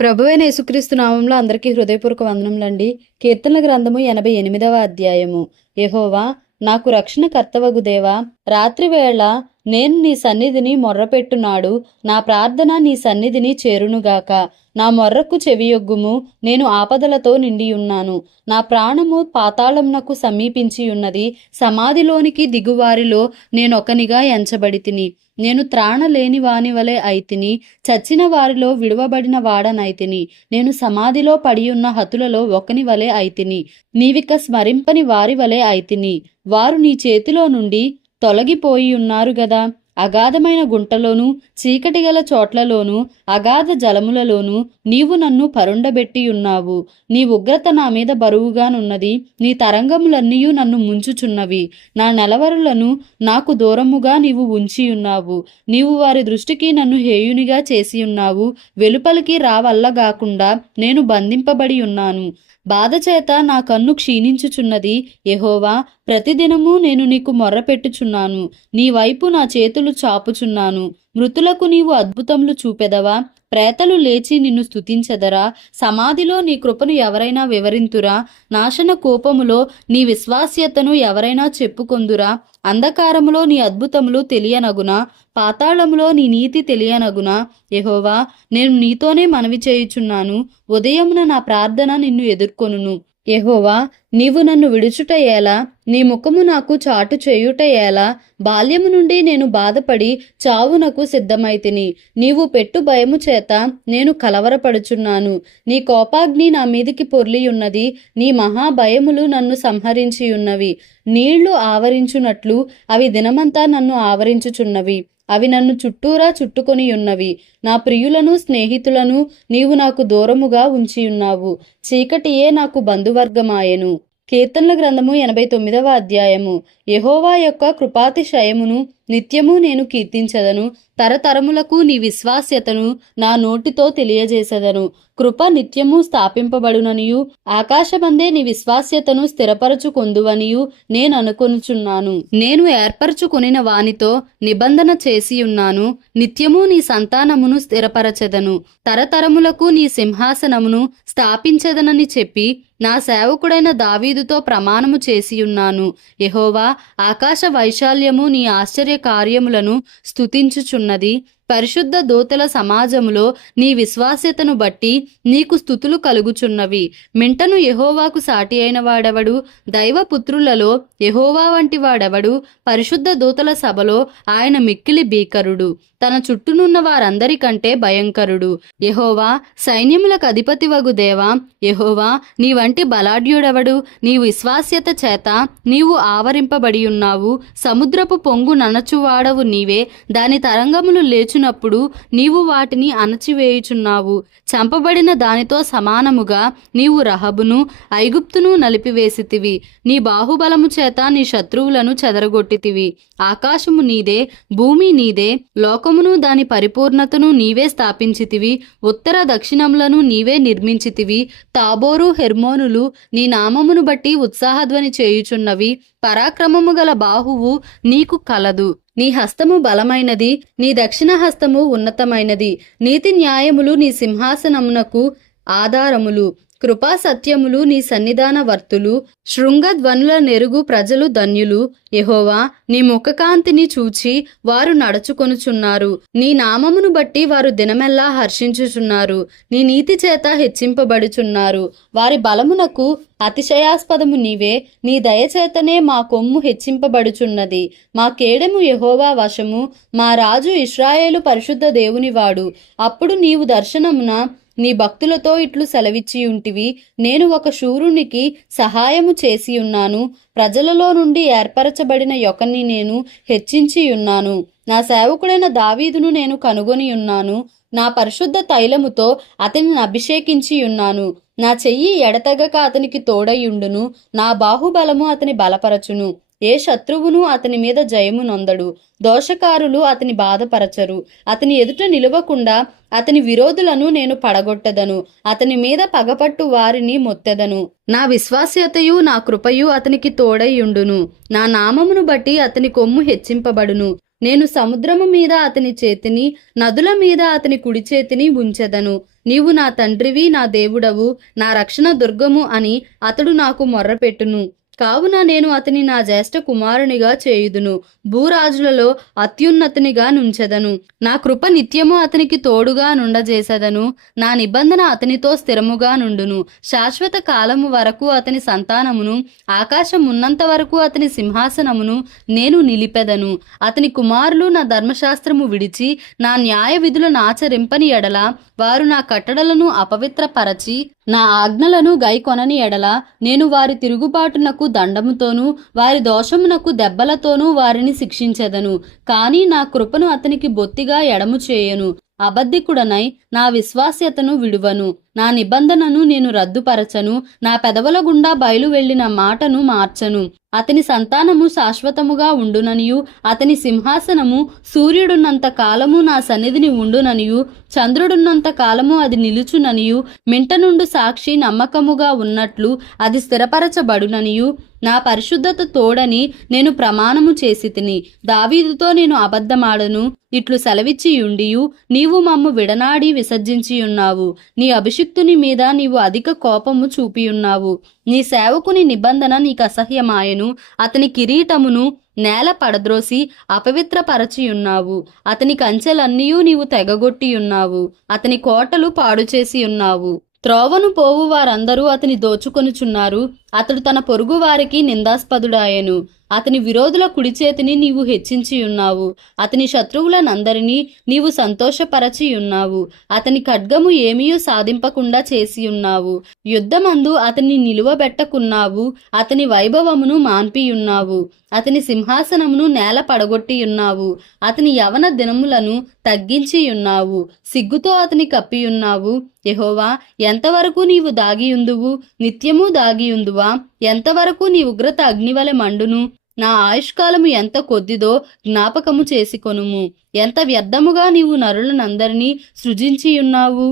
ప్రభువైన యేసుక్రీస్తు నామంలో అందరికీ హృదయపూర్వక వందనములండి. కీర్తనల గ్రంథము 88వ అధ్యాయము. యెహోవా నాకు రక్షణ కర్తవగు దేవా, రాత్రివేళ నేను నీ సన్నిధిని మొర్రపెట్టునాడు. నా ప్రార్థన నీ సన్నిధిని చేరునుగాక. నా మొర్రకు చెవియొగ్గుము. నేను ఆపదలతో నిండియున్నాను. నా ప్రాణము పాతాళమునకు సమీపించి ఉన్నది. సమాధిలోనికి దిగువారిలో నేనొకనిగా ఎంచబడితిని. నేను త్రాణలేని వాని వలె అయితిని. చచ్చిన వారిలో విడువబడిన వాడనైతిని. నేను సమాధిలో పడియున్న హతులలో ఒకని వలె అయితిని. నీవిక స్మరింపని వారి వలె అయితిని. వారు నీ చేతిలో నుండి తొలగిపోయి ఉన్నారు గదా. అగాధమైన గుంటలోను చీకటి గల చోట్లలోను అగాధ జలములలోను నీవు నన్ను పరుండబెట్టియున్నావు. నీ ఉగ్రత నా మీద బరువుగానున్నది. నీ తరంగములన్నీయు నన్ను ముంచుచున్నవి. నా నెలవరులను నాకు దూరముగా నీవు ఉంచియున్నావు. నీవు వారి దృష్టికి నన్ను హేయునిగా చేసియున్నావు. వెలుపలికి రావల్లగాకుండా నేను బంధింపబడి ఉన్నాను. బాధచేత నా కన్ను క్షీణించుచున్నది. యెహోవా, ప్రతిదినము నేను నీకు మొర్రపెట్టుచున్నాను. నీ వైపు నా చేతులు చాపుచున్నాను. మృతులకు నీవు అద్భుతములు చూపెదవా? ప్రేతలు లేచి నిన్ను స్తుతించెదరా? సమాధిలో నీ కృపను ఎవరైనా వివరింతురా? నాశన కోపములో నీ విశ్వాస్యతను ఎవరైనా చెప్పుకొందురా? అంధకారములో నీ అద్భుతములు తెలియనగునా? పాతాళములో నీ నీతి తెలియనగునా? యెహోవా, నేను నీతోనే మనవి చేయుచున్నాను. ఉదయమున నా ప్రార్థన నిన్ను ఎదుర్కొనును. యెహోవా, నీవు నన్ను విడుచుట ఎలా? నీ ముఖము నాకు చాటు చేయుట ఎలా? బాల్యము నుండి నేను బాధపడి చావునకు సిద్ధమైతిని. నీవు పెట్టు భయము చేత నేను కలవరపడుచున్నాను. నీ కోపాగ్ని నా మీదికి పొర్లియున్నది. నీ మహాభయములు నన్ను సంహరించియున్నవి. నీళ్లు ఆవరించున్నట్లు అవి దినమంతా నన్ను ఆవరించుచున్నవి. అవి నన్ను చుట్టూరా చుట్టుకొని ఉన్నవి. నా ప్రియులను స్నేహితులను నీవు నాకు దూరముగా ఉంచియున్నావు. చీకటియే నాకు బంధువర్గమాయెను. కీర్తనల గ్రంథము 89వ అధ్యాయము. యెహోవా యొక్క కృపాతిశయమును నిత్యము నేను కీర్తించెదను. తరతరములకు నీ విశ్వాస్యతను నా నోటితో తెలియజేసెదను. కృప నిత్యము స్థాపింపబడుననియు ఆకాశమందే నీ విశ్వాస్యతను స్థిరపరచుకొందువనియు నేను అనుకొనుచున్నాను. నేను ఏర్పరచుకొనిన వానితో నిబంధన చేసియున్నాను. నిత్యము నీ సంతానమును స్థిరపరచెదను. తరతరములకు నీ సింహాసనమును స్థాపించెదనని చెప్పి నా సేవకుడైన దావీదుతో ప్రమాణము చేసియున్నాను. యెహోవా, ఆకాశ వైశాల్యము నీ ఆశ్చర్య కార్యములను స్తుతించుచున్నది. పరిశుద్ధ దూతల సమాజములో నీ విశ్వాస్యతను బట్టి నీకు స్తుతులు కలుగుచున్నవి. మింటను యెహోవాకు సాటి అయిన వాడెవడు? దైవపుత్రులలో యెహోవా వంటి వాడెవడు? పరిశుద్ధ దూతల సభలో ఆయన మిక్కిలి భీకరుడు. తన చుట్టూనున్న వారందరికంటే భయంకరుడు. యెహోవా, సైన్యములకు అధిపతివగు దేవా, యెహోవా, నీ వంటి బలాఢ్యుడెవడు? నీ విశ్వాస్యత చేత నీవు ఆవరింపబడి ఉన్నావు. సముద్రపు పొంగు ననచువాడవు నీవే. దాని తరంగములు లేచునప్పుడు నీవు వాటిని అణచివేయుచున్నావు. చంపబడిన దానితో సమానముగా నీవు రహబును ఐగుప్తును నలిపివేసితివి. నీ బాహుబలము చేత నీ శత్రువులను చెదరగొట్టితివి. ఆకాశము నీదే, భూమి నీదే, లోకమును దాని పరిపూర్ణతను నీవే స్థాపించితివి. ఉత్తర దక్షిణములను నీవే నిర్మించితివి. తాబోరు హెర్మోనులు నీ నామమును బట్టి ఉత్సాహధ్వని చేయుచున్నవి. పరాక్రమము గల బాహువు నీకు కలదు. నీ హస్తము బలమైనది. నీ దక్షిణ హస్తము ఉన్నతమైనది. నీతి న్యాయములు నీ సింహాసనమునకు ఆధారములు. కృపా సత్యములు నీ సన్నిధాన వర్తులు. శృంగధ్వనుల నెరుగు ప్రజలు ధన్యులు. యెహోవా, నీ ముఖకాంతిని చూచి వారు నడుచుకొనుచున్నారు. నీ నామమును బట్టి వారు దినమెల్లా హర్షించుచున్నారు. నీ నీతి చేత హెచ్చింపబడుచున్నారు. వారి బలమునకు అతిశయాస్పదము నీవే. నీ దయచేతనే మా కొమ్ము హెచ్చింపబడుచున్నది. మా కేడెము యెహోవా వశము. మా రాజు ఇశ్రాయేలు పరిశుద్ధ దేవునివాడు. అప్పుడు నీవు దర్శనమున నీ భక్తులతో ఇట్లు సెలవిచ్చియుంటివి. నేను ఒక శూరునికి సహాయము చేసియున్నాను. ప్రజలలో నుండి ఏర్పరచబడిన యొకని నేను హెచ్చించియున్నాను. నా సేవకుడైన దావీదును నేను కనుగొనియున్నాను. నా పరిశుద్ధ తైలముతో అతనిని అభిషేకించియున్నాను. నా చెయ్యి ఎడతెగక అతనికి తోడయుండును. నా బాహుబలము అతని బలపరచును. ఏ శత్రువును అతని మీద జయము నొందడు. దోషకారులు అతని బాధపరచరు. అతని ఎదుట నిలవకుండా అతని విరోధులను నేను పడగొట్టెదను. అతని మీద పగపట్టు వారిని మొత్తెదను. నా విశ్వాస్యతయు నా కృపయు అతనికి తోడైయుండును. నా నామమును బట్టి అతని కొమ్ము హెచ్చింపబడును. నేను సముద్రము మీద అతని చేతిని, నదుల మీద అతని కుడి చేతిని ఉంచెదను. నీవు నా తండ్రివి, నా దేవుడవు, నా రక్షణ దుర్గము అని అతడు నాకు మొర్రపెట్టును. కావున నేను అతని నా జ్యేష్ఠ కుమారునిగా చేయుదును, భూరాజులలో అత్యున్నతునిగా నుంచెదను. నా కృప నిత్యము అతనికి తోడుగా నుండజేసెదను. నా నిబంధన అతనితో స్థిరముగా నుండును. శాశ్వత కాలము వరకు అతని సంతానమును, ఆకాశం ఉన్నంత వరకు అతని సింహాసనమును నేను నిలిపెదను. అతని కుమారులు నా ధర్మశాస్త్రము విడిచి నా న్యాయ విధులను ఆచరింపని ఎడల, వారు నా కట్టడలను అపవిత్రపరచి నా ఆజ్ఞలను గైకొనని ఎడల, నేను వారి తిరుగుబాటునకు దండముతోనూ వారి దోషమునకు దెబ్బలతోనూ వారిని శిక్షించెదను. కానీ నా కృపను అతనికి బొత్తిగా ఎడము చేయను. అబద్ధికుడనై నా విశ్వాస్యతను విడువను. నా నిబంధనను నేను రద్దుపరచను. నా పెదవుల గుండా బయలు వెళ్లిన మాటను మార్చను. అతని సంతానము శాశ్వతముగా ఉండుననియు, అతని సింహాసనము సూర్యుడున్నంత కాలము నా సన్నిధిని ఉండుననియు, చంద్రుడున్నంత కాలము అది నిలుచుననియు, మింట నుండు సాక్షి నమ్మకముగా ఉన్నట్లు అది స్థిరపరచబడుననియు నా పరిశుద్ధత తోడని నేను ప్రమాణము చేసి తిని. దావీదుతో నేను అబద్ధమాడను, ఇట్లు సెలవిచ్చియుండియు నీవు మమ్ము విడనాడి విసర్జించియున్నావు. నీ అభిషిక్తుని మీద నీవు అధిక కోపము చూపియున్నావు. నీ సేవకుని నిబంధన నీకు అసహ్యమాయను. అతని కిరీటమును నేల పడద్రోసి అపవిత్రపరచియున్నావు. అతని కంచెలన్నీయూ నీవు తెగగొట్టియున్నావు. అతని కోటలు పాడుచేసి ఉన్నావు. త్రోవను పోవు వారందరూ అతని దోచుకొనుచున్నారు. అతడు తన పొరుగు వారికి నిందాస్పదుడాయెను. అతని విరోధుల కుడి చేతిని నీవు హెచ్చించి ఉన్నావు. అతని శత్రువులనందరినీ నీవు సంతోషపరచి ఉన్నావు. అతని ఖడ్గము ఏమీయూ సాధింపకుండా చేసి ఉన్నావు. యుద్ధమందు అతన్ని నిలువబెట్టకున్నావు. అతని వైభవమును మాన్పియున్నావు. అతని సింహాసనమును నేల పడగొట్టియున్నావు. అతని యవన దినములను తగ్గించియున్నావు. సిగ్గుతో అతని కప్పియున్నావు. యెహోవా, ఎంతవరకు నీవు దాగియుందువు? నిత్యము దాగియుందువా? ఎంతవరకు నీ ఉగ్రత అగ్నివలె మండును? నా ఆయుష్కాలము ఎంత కొద్దిదో జ్ఞాపకము చేసుకొనుము. ఎంత వ్యర్థముగా నీవు నరులనందరినీ సృజించియున్నావు.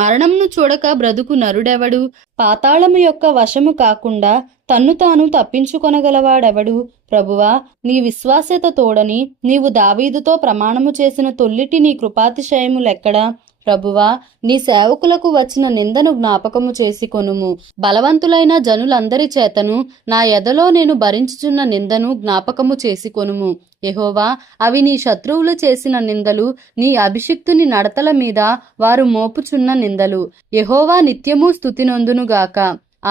మరణంను చూడక బ్రతుకు నరుడెవడు? పాతాళము యొక్క వశము కాకుండా తన్ను తాను తప్పించుకొనగలవాడెవడు? ప్రభువా, నీ విశ్వాస్యత తోడని నీవు దావీదుతో ప్రమాణము చేసిన తొల్లిటి నీ కృపాతిశయము లెక్కడా? ప్రభువా, నీ సేవకులకు వచ్చిన నిందను జ్ఞాపకము చేసుకొనుము. బలవంతులైన జనులందరి చేతను నా ఎదలో నేను భరించుచున్న నిందను జ్ఞాపకము చేసుకొనుము. యెహోవా, అవి నీ శత్రువులు చేసిన నిందలు, నీ అభిషిక్తుని నడతల మీద వారు మోపుచున్న నిందలు. యెహోవా నిత్యము స్తుతి నొందునుగాక.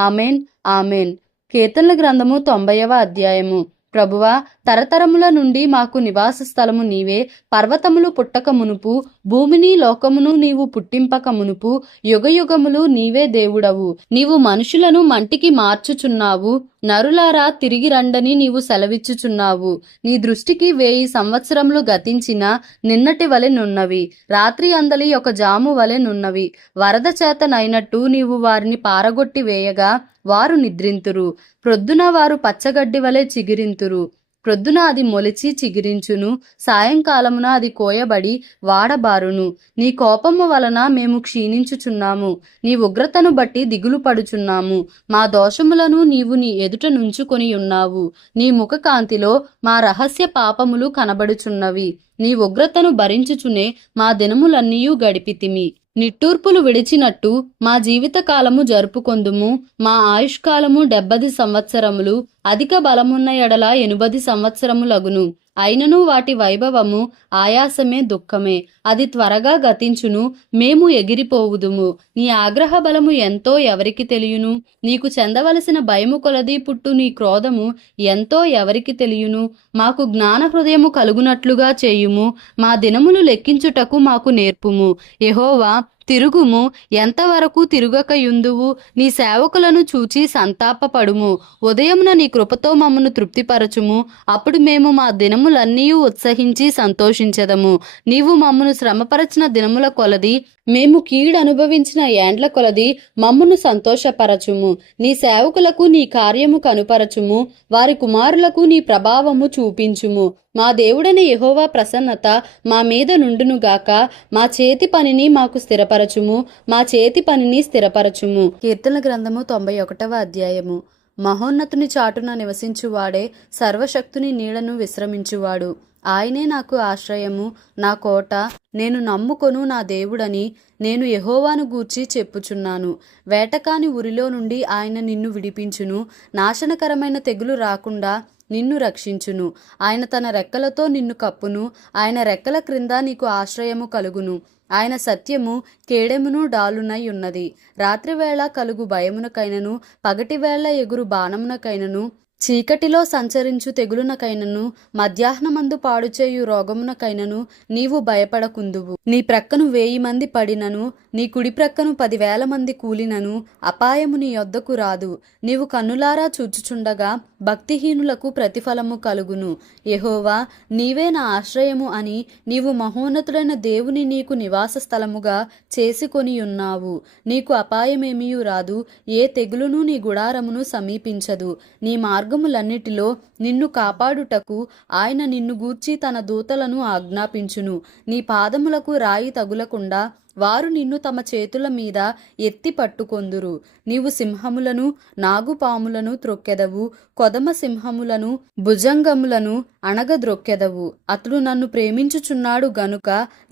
Amen, amen. కీర్తనల గ్రంథము 90వ అధ్యాయము. ప్రభువా, తరతరముల నుండి మాకు నివాస స్థలము నీవే. పర్వతములు పుట్టక మునుపు, భూమిని లోకమును నీవు పుట్టింపక మునుపు, యుగయుగములు నీవే దేవుడవు. నీవు మనుషులను మంటికి మార్చుచున్నావు. నరులారా తిరిగి రండని నీవు సెలవిచ్చుచున్నావు. నీ దృష్టికి 1000 సంవత్సరములు గతించిన నిన్నటి వలె నున్నవి. రాత్రి అందలి ఒక జాము వలె నున్నవి. వరద చేతనైనట్టు నీవు వారిని పారగొట్టి వేయగా వారు నిద్రింతురు. ప్రొద్దున వారు పచ్చగడ్డి వలె చిగిరింతురు. ప్రొద్దున అది మొలిచి చిగిరించును. సాయంకాలమున అది కోయబడి వాడబారును. నీ కోపము వలన మేము క్షీణించుచున్నాము. నీ ఉగ్రతను బట్టి దిగులు పడుచున్నాము. మా దోషములను నీవు నీ ఎదుట నుంచుకొని ఉన్నావు. నీ ముఖకాంతిలో మా రహస్య పాపములు కనబడుచున్నవి. నీ ఉగ్రతను భరించుచునే మా దినములన్నీయూ గడిపితిమి. నిట్టూర్పులు విడిచినట్టు మా జీవిత కాలము జరుపుకొందుము. మా ఆయుష్కాలము 70 సంవత్సరములు, అధిక బలమున్న ఎడల 80 సంవత్సరములగును. అయినను వాటి వైభవము ఆయాసమే, దుఃఖమే. అది త్వరగా గతించును. మేము ఎగిరిపోవుదుము. నీ ఆగ్రహ బలము ఎంతో ఎవరికి తెలియను? నీకు చెందవలసిన భయము కొలది పుట్టు నీ క్రోధము ఎంతో ఎవరికి తెలియను? మాకు జ్ఞాన హృదయము కలుగునట్లుగా చేయుము. మా దినములు లెక్కించుటకు మాకు నేర్పుము. యెహోవా, తిరుగుము. ఎంతవరకు తిరుగకయుందువు? నీ సేవకులను చూచి సంతాపపడుము. ఉదయమున నీ కృపతో మమ్మను తృప్తిపరచుము. అప్పుడు మేము మా దినములన్నీ ఉత్సహించి సంతోషించెదము. నీవు మమ్మను శ్రమపరచిన దినముల కొలది, మేము కీడు అనుభవించిన ఏండ్ల కొలది మమ్మను సంతోషపరచుము. నీ సేవకులకు నీ కార్యము కనుపరచుము. వారి కుమారులకు నీ ప్రభావము చూపించుము. మా దేవుడైన యెహోవా ప్రసన్నత మా మీద నుండునుగాక. మా చేతి పనిని మాకు స్థిరపరచుము. మా చేతి పనిని స్థిరపరచుము. కీర్తనల గ్రంథము 91వ అధ్యాయము. మహోన్నతుని చాటున నివసించువాడే సర్వశక్తుని నీడను విశ్రమించువాడు. ఆయనే నాకు ఆశ్రయము, నా కోట, నేను నమ్ముకొను నా దేవుడని నేను యెహోవాను గూర్చి చెప్పుచున్నాను. వేటకాని ఉరిలో నుండి ఆయన నిన్ను విడిపించును, నాశనకరమైన తెగులు రాకుండా నిన్ను రక్షించును. ఆయన తన రెక్కలతో నిన్ను కప్పును, ఆయన రెక్కల క్రింద నీకు ఆశ్రయము కలుగును. ఆయన సత్యము కేడెమును డాలునై ఉన్నది. రాత్రివేళ కలుగు భయమునకైనను, పగటివేళ ఎగురు బాణమునకైనను, చీకటిలో సంచరించు తెగులునకైనను, మధ్యాహ్నమందు పాడుచేయు రోగమునకైనను నీవు భయపడకుందువు. నీ ప్రక్కను 1000 మంది పడినను, నీ కుడి ప్రక్కను 10,000 మంది కూలినను అపాయము నీ యొద్దకు రాదు. నీవు కన్నులారా చూచుచుండగా భక్తిహీనులకు ప్రతిఫలము కలుగును. యెహోవా, నీవే నా ఆశ్రయము అని నీవు మహోన్నతుడైన దేవుని నీకు నివాస స్థలముగా చేసుకొని ఉన్నావు. నీకు అపాయమేమియూ రాదు, ఏ తెగులును నీ గుడారమును సమీపించదు. నీ మార్గములన్నిటిలో నిన్ను కాపాడుటకు ఆయన నిన్ను గూర్చి తన దూతలను ఆజ్ఞాపించును. నీ పాదములకు రాయి తగులకుండా వారు నిన్ను తమ చేతుల మీద ఎత్తి పట్టుకొందురు. నీవు సింహములను, నాగుపాములను త్రొక్కెదవు, కొదమ సింహములను, భుజంగములను అణగద్రొక్కెదవు. అతడు నన్ను ప్రేమించుచున్నాడు గనుక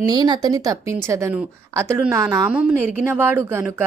నేనతని తప్పించదను. అతడు నా నామము నెరిగినవాడు గనుక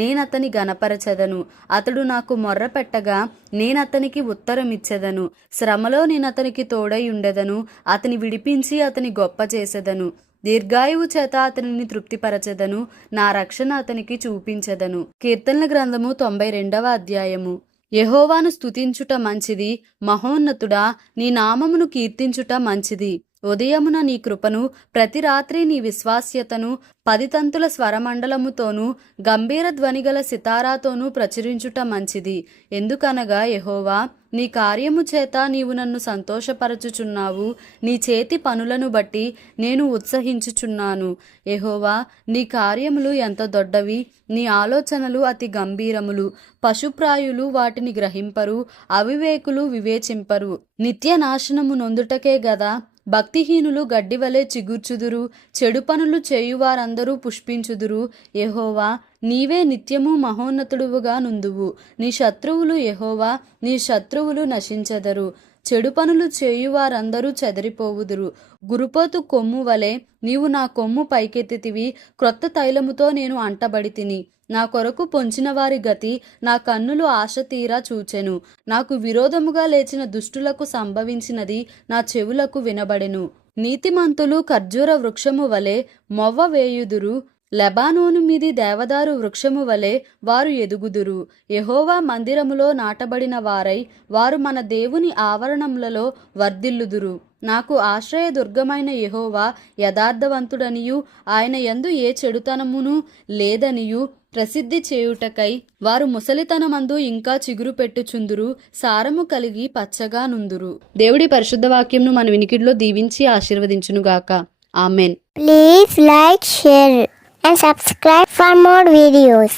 నేనతని గనపరచెదను. అతడు నాకు మొర్ర పెట్టగా నేనతనికి ఉత్తరమిచ్చెదను. శ్రమలో నేనతనికి తోడై ఉండెదను. అతని విడిపించి అతని గొప్ప చేసెదను. దీర్ఘాయువు చేత అతనిని తృప్తిపరచెదను. నా రక్షణ అతనికి చూపించెదను. కీర్తనల గ్రంథము 92వ అధ్యాయము. యెహోవాను స్తుతించుట మంచిది, మహోన్నతుడా, నీ నామమును కీర్తించుట మంచిది. ఉదయమున నీ కృపను, ప్రతి రాత్రి నీ విశ్వాస్యతను 10 తంతుల స్వరమండలముతోనూ గంభీర ధ్వనిగల సితారాతోనూ ప్రచురించుట మంచిది. ఎందుకనగా యెహోవా, నీ కార్యము చేత నీవు నన్ను సంతోషపరచుచున్నావు. నీ చేతి పనులను బట్టి నేను ఉత్సహించుచున్నాను. యెహోవా, నీ కార్యములు ఎంత దొడ్డవి, నీ ఆలోచనలు అతి గంభీరములు. పశుప్రాయులు వాటిని గ్రహింపరు, అవివేకులు వివేచింపరు. నిత్య నాశనము నొందుటకే గదా భక్తిహీనులు గడ్డివలే చిగుర్చుదురు, చెడు పనులు చేయువారందరూ పుష్పించుదురు. యెహోవా, నీవే నిత్యము మహోన్నతుడువుగా నుందువు. నీ శత్రువులు యెహోవా, నీ శత్రువులు నశించెదరు. చెడు పనులు చేయువారందరూ చెదరిపోవుదురు. గురుపోతు కొమ్ము వలె నీవు నా కొమ్ము పైకెత్తితివి. క్రొత్త తైలముతో నేను అంటబడి తిని. నా కొరకు పొంచిన వారి గతి నా కన్నులు ఆశ తీరా చూచెను. నాకు విరోధముగా లేచిన దుష్టులకు సంభవించినది నా చెవులకు వినబడెను. నీతిమంతులు ఖర్జూర వృక్షము వలె మొవ్వ వేయుదురు. లెబానోను మీది దేవదారు వృక్షము వలె వారు ఎదుగుదురు. యెహోవా మందిరములో నాటబడిన వారై వారు మన దేవుని ఆవరణములలో వర్ధిల్లుదురు. నాకు ఆశ్రయదుర్గమైన యెహోవా యథార్థవంతుడనియు ఆయన యందు ఏ చెడుతనమును లేదనియు ప్రసిద్ధి చేయుటకై వారు ముసలితనమందు ఇంకా చిగురు పెట్టుచుందురు, సారము కలిగి పచ్చగా నుందురు. దేవుడి పరిశుద్ధ వాక్యంను మన వినికిడిలో దీవించి ఆశీర్వదించునుగాక. Amen. Please like, share and subscribe for more videos.